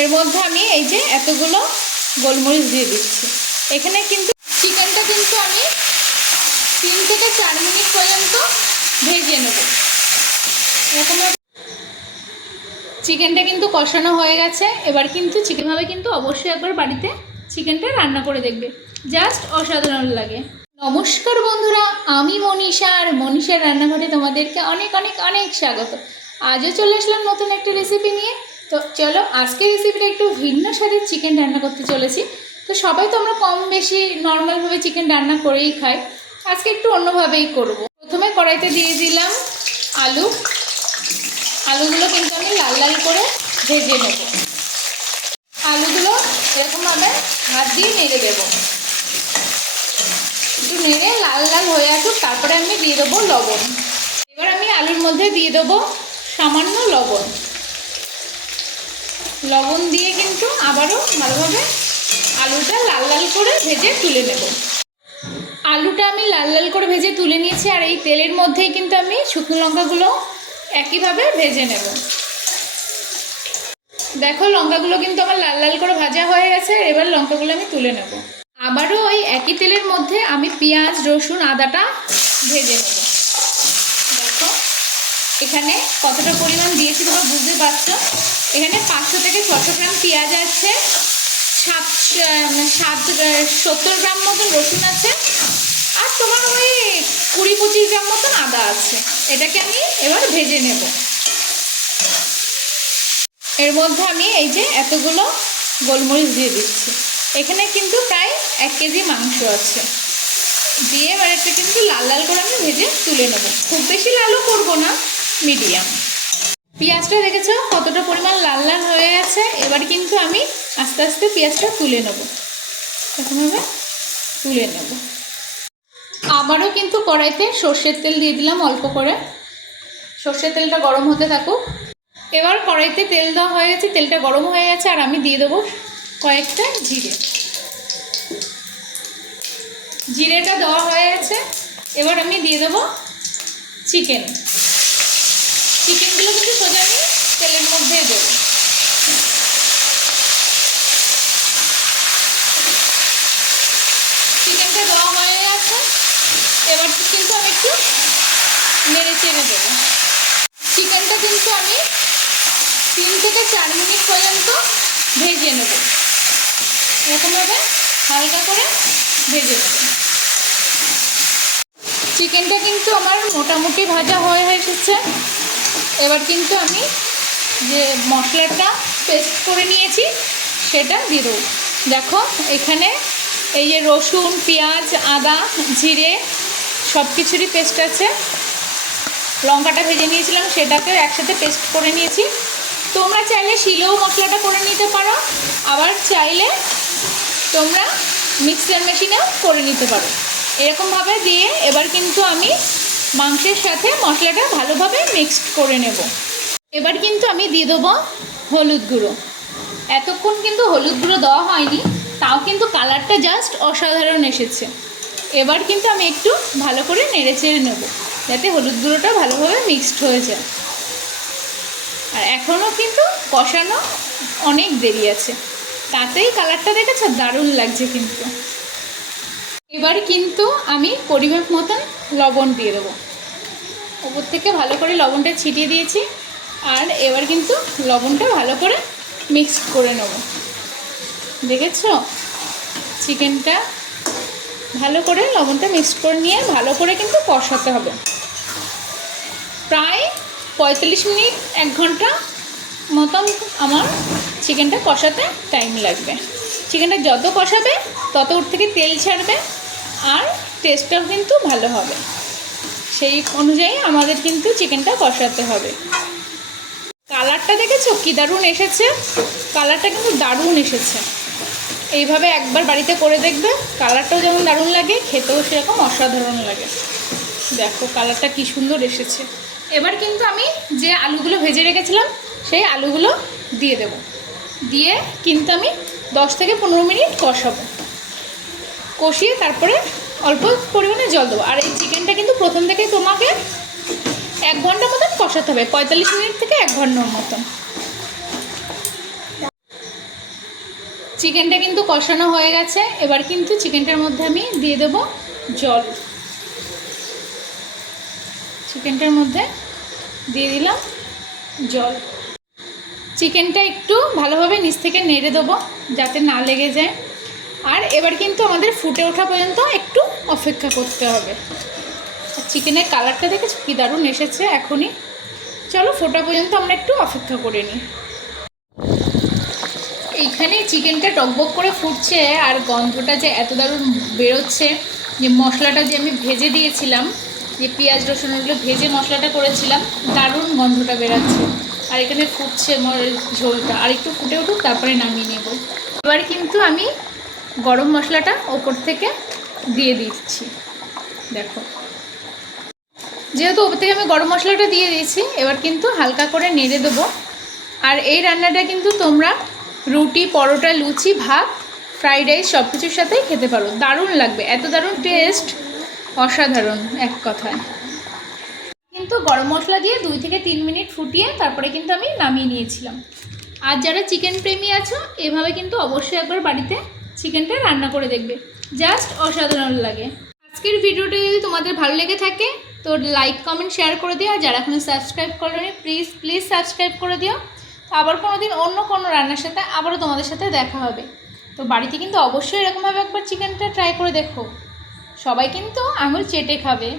এর মধ্যে আমি এই যে এতগুলো গোলমরিচ দিয়ে দিচ্ছি। এখানে কিন্তু চিকেনটা কিন্তু আমি 3 থেকে 4 মিনিট পর্যন্ত ভেজে নেব। এরকম চিকেনটা কিন্তু কষানো হয়ে গেছে। এবার কিন্তু চিকেনভাবে কিন্তু অবশ্যই একবার বাড়িতে চিকেনটা রান্না করে দেখবে, জাস্ট অসাধারণ লাগে। নমস্কার বন্ধুরা, আমি মনীষা, আর মনীষার রান্নাঘরে তোমাদেরকে অনেক অনেক অনেক স্বাগত। আজও চলে আসলাম নতুন একটা রেসিপি নিয়ে। তো চলো, আজকের রেসিপিটা একটু ভিন্ন স্বাদের চিকেন রান্না করতে চলেছি। তো সবাই তো আমরা কম বেশি নর্মালভাবে চিকেন রান্না করেই খাই, আজকে একটু অন্যভাবেই করব। প্রথমে কড়াইতে দিয়ে দিলাম আলুগুলো কিন্তু আমি লাল লাল করে ভেজে নেব। আলুগুলো এরকমভাবে হাত দিয়ে নেড়ে দেবো, একটু নেড়ে লাল লাল হয়ে আসুক, তারপরে আমি দিয়ে দেবো লবণ। এবার আমি আলুর মধ্যে দিয়ে দেবো সামান্য লবণ দিয়ে কিন্তু আবারও ভালোভাবে আলুটা লাল লাল করে ভেজে তুলে নেব। আলুটা আমি লাল লাল করে ভেজে তুলে নিয়েছি, আর এই তেলের মধ্যেই কিন্তু আমি শুকনো লঙ্কাগুলো একইভাবে ভেজে নেব। দেখো, লঙ্কাগুলো কিন্তু আমার লাল লাল করে ভাজা হয়ে গেছে। এবার লঙ্কাগুলো আমি তুলে নেব। আবারও ওই একই তেলের মধ্যে আমি পেঁয়াজ, রসুন, আদাটা ভেজে নেব। দেখো এখানে কতটা পরিমাণ দিয়েছি তোমরা বুঝতে পারছো। এখানে 500 থেকে 600 গ্রাম পেঁয়াজ আছে, 70 গ্রাম মতন রসুন আছে, আর তোমার ওই 20-25 গ্রাম মতন আদা আছে। এটাকে আমি এবার ভেজে নেব। এর মধ্যে আমি এই যে এতগুলো গোলমরিচ দিয়ে দিচ্ছি। এখানে কিন্তু প্রায় 1 কেজি মাংস আছে। দিয়ে এবার একটা কিন্তু লাল লাল করে আমি ভেজে তুলে নেব। খুব বেশি লালও করব না, মিডিয়াম। পেঁয়াজটা দেখেছো কতটা পরিমাণ লাল লাল হয়ে গেছে। এবার কিন্তু আমি আস্তে আস্তে পেঁয়াজটা তুলে নেব। এরকমভাবে তুলে নেব। আবারও কিন্তু কড়াইতে সর্ষের তেল দিয়ে দিলাম অল্প করে। সর্ষের তেলটা গরম হতে থাকুক। এবার কড়াইতে তেল দেওয়া হয়ে গেছে, তেলটা গরম হয়ে গেছে, আর আমি দিয়ে দেবো কয়েকটা জিরেটা দেওয়া হয়ে গেছে। এবার আমি দিয়ে দেবো চিকেনগুলো কিন্তু সোজা আমি তেলের মধ্যে দেবো। চিকেনটা দেওয়া হয়ে গেছে। এবার কিন্তু আমি একটু নেড়ে চেড়ে দেবো। চিকেনটা কিন্তু আমি 3 থেকে 4 মিনিট পর্যন্ত ভেজে নেব। এরকমভাবে হালকা করে ভেজে নেব। চিকেনটা কিন্তু আমার মোটামুটি ভাজা হয়ে এসেছে। এবার কিন্তু আমি যে মশলাটা পেস্ট করে নিয়েছি সেটা দিয়ে দেবো। দেখো এখানে এই যে রসুন, পেঁয়াজ, আদা, জিরে সব কিছুরই পেস্ট আছে। লঙ্কাটা ভেজে নিয়েছিলাম, সেটাকেও একসাথে পেস্ট করে নিয়েছি। তোমরা চাইলে শিলেও মশলাটা করে নিতে পারো, আবার চাইলে তোমরা মিক্সার মেশিনেও করে নিতে পারো। এরকমভাবে দিয়ে এবার কিন্তু আমি মাংসের সাথে মশলাটা ভালোভাবে মিক্সড করে নেব। এবার কিন্তু আমি দিয়ে দেবো হলুদ গুঁড়ো। এতক্ষণ কিন্তু হলুদ গুঁড়ো দেওয়া হয়নি, তাও কিন্তু কালারটা জাস্ট অসাধারণ এসেছে। এবার কিন্তু আমি একটু ভালো করে নেড়ে চেড়ে নেব, যাতে হলুদ গুঁড়োটা ভালোভাবে মিক্সড হয়ে যায়। আর এখনও কিন্তু কষানো অনেক দেরি আছে, তাতেই কালারটা দেখেছো দারুণ লাগছে কিন্তু। এবার কিন্তু আমি পরিমাপ মতন লবণ দিয়ে দেবো। ওপর থেকে ভালো করে লবণটা ছিটিয়ে দিয়েছি, আর এবার কিন্তু লবণটা ভালো করে মিক্সড করে নেব। দেখেছো চিকেনটা ভালো করে লবণটা মিক্সড করে নিয়ে ভালো করে কিন্তু কষাতে হবে। প্রায় 45 মিনিট 1 ঘন্টা মতন আমার চিকেনটা কষাতে টাইম লাগবে। চিকেনটা যত কষাবে তত ওর থেকে তেল ছাড়বে, আর টেস্টটাও কিন্তু ভালো হবে। সেই অনুযায়ী আমাদের কিন্তু চিকেনটা কষাতে হবে। কালারটা দেখেছো কি দারুণ এসেছে। কালারটা কিন্তু দারুণ এসেছে। এইভাবে একবার বাড়িতে করে দেখবে, কালারটাও যেমন দারুণ লাগে, খেতেও সেরকম অসাধারণ লাগে। দেখো কালারটা কি সুন্দর এসেছে। এবার কিন্তু আমি যে আলুগুলো ভেজে রেখেছিলাম সেই আলুগুলো দিয়ে দেব। দিয়ে কিন্তু আমি 10 থেকে 15 মিনিট কষাবো। কষিয়ে তারপরে অল্প পরিমাণে জল দেবো। আর এই চিকেনটা কিন্তু প্রথম থেকে তোমাকে 1 ঘন্টা মতন কষাতে হবে, 45 মিনিট থেকে 1 ঘন্টার মতন। চিকেনটা কিন্তু কষানো হয়ে গেছে। এবার কিন্তু চিকেনটার মধ্যে আমি দিয়ে দেব জল। চিকেনটার মধ্যে দিয়ে দিলাম জল। চিকেনটা একটু ভালোভাবে নিচ থেকে নেড়ে দেবো যাতে না লেগে যায়। আর এবার কিন্তু আমাদের ফুটে ওঠা পর্যন্ত একটু অপেক্ষা করতে হবে। চিকেনের কালারটা দেখেছো কি দারুণ এসেছে এখনই। চলো ফোটা পর্যন্ত আমরা একটু অপেক্ষা করে নিই। এইখানে চিকেনটা টকবক করে ফুটছে আর গন্ধটা যে এত দারুণ বেরোচ্ছে, যে মশলাটা যে আমি ভেজে দিয়েছিলাম, যে পেঁয়াজ রসুনগুলো ভেজে মশলাটা করেছিলাম, দারুণ গন্ধটা বেরাচ্ছে। আর এখানে ফুটছে ঝোলটা, আর একটু ফুটে উঠুক তারপরে নামিয়ে নেব। এবার কিন্তু আমি গরম মশলাটা ওপর থেকে দিয়ে দিচ্ছি। দেখো, যেহেতু ওপর থেকে আমি গরম মশলাটা দিয়ে দিয়েছি, এবার কিন্তু হালকা করে নেড়ে দেবো। আর এই রান্নাটা কিন্তু তোমরা রুটি, পরোটা, লুচি, ভাত, ফ্রাইড রাইস সব কিছুর সাথেই খেতে পারো। দারুণ লাগবে, এত দারুণ টেস্ট, অসাধারণ এক কথায়। কিন্তু গরম মশলা দিয়ে 2 থেকে 3 মিনিট ফুটিয়ে তারপরে কিন্তু আমি নামিয়ে নিয়েছিলাম। আর যারা চিকেন প্রেমী আছো, এভাবে কিন্তু অবশ্যই একবার বাড়িতে চিকেনটা রান্না করে দেখবে, জাস্ট অসাধারণ লাগে। আজকের ভিডিওটা যদি তোমাদের ভালো লেগে থাকে তো লাইক, কমেন্ট, শেয়ার করে দিও। আর যারা এখনো সাবস্ক্রাইব করোনি প্লিজ সাবস্ক্রাইব করে দিও। তো আবার কোনো দিন অন্য কোনো রান্নার সাথে আবারও তোমাদের সাথে দেখা হবে। তো বাড়িতে কিন্তু অবশ্যই এরকমভাবে একবার চিকেনটা ট্রাই করে দেখো। সবাই কিন্তু আঙুল চেটে খাবে।